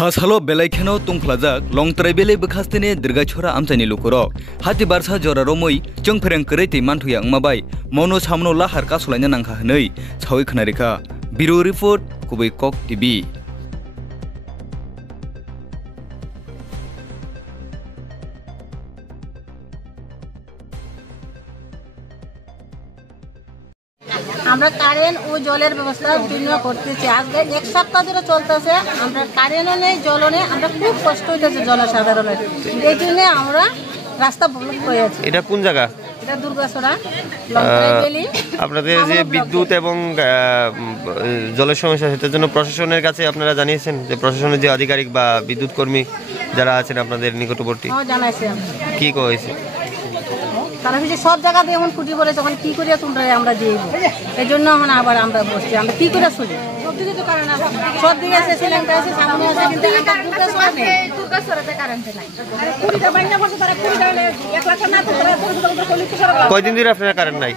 हासालो बेलाइखेनो तुंफ्लाजाक लं ट्राइबेले बखास्तेने दिर्गाछोरा आमचानि लुकुरक हाति बारसा जरा रोमै जों फेरें करै तैमान थुया अंमाबाय मनो सामनो ला हारका सलायना नांखा हनै सावै खनारिखा बिरो रिपोर्ट कुबै कक टीवी। আমরা কারেন্ট ও জলের ব্যবস্থা বিনিয়োগ করতেছি। আজকে এক সপ্তাহ ধরে চলতেছে, আমরা কারেন্টও নেই, জলও নেই, আমরা খুব কষ্ট হইতেছে জনসাধারণের। এই জন্য আমরা রাস্তা ব্লক করে আছি। এটা কোন জায়গা? এটা দুর্গাছড়া লংট্রাইবেলি। আপনাদের যে বিদ্যুৎ এবং জলের সমস্যা, সেটার জন্য প্রশাসনের কাছে আপনারা জানিয়েছেন? যে প্রশাসনের যে আধিকারিক বা বিদ্যুৎ কর্মী যারা আছেন আপনাদের নিকটবর্তী, জানাইছি। কি কইছে? তারা হচ্ছে সব জায়গা দিয়ে এখন ফুটি পড়েছে, এখন কি করে তোমরা আমরা দিয়ে এই জন্য এখন আবার আমরা বসছি, আমরা কি করে শুনি। সব দিকে আছে, শ্রীলঙ্কা আছে, সামনে আছে, কিন্তু কয়দিন ধরে আপনার কারেন্ট নাই?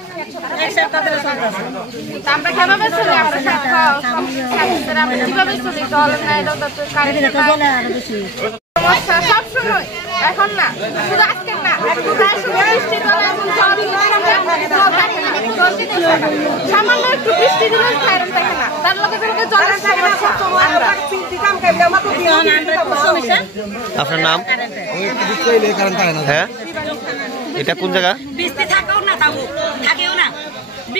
এখন না, শুধু আজকে না, সামান্য একটু বৃষ্টি দিলে কারেন্ট থাকে না, তার লগে জলের সমস্যা। আপনার নাম? হ্যাঁ, এটা কোন জায়গা? বৃষ্টি থাকেও না, তাও থাকেও না।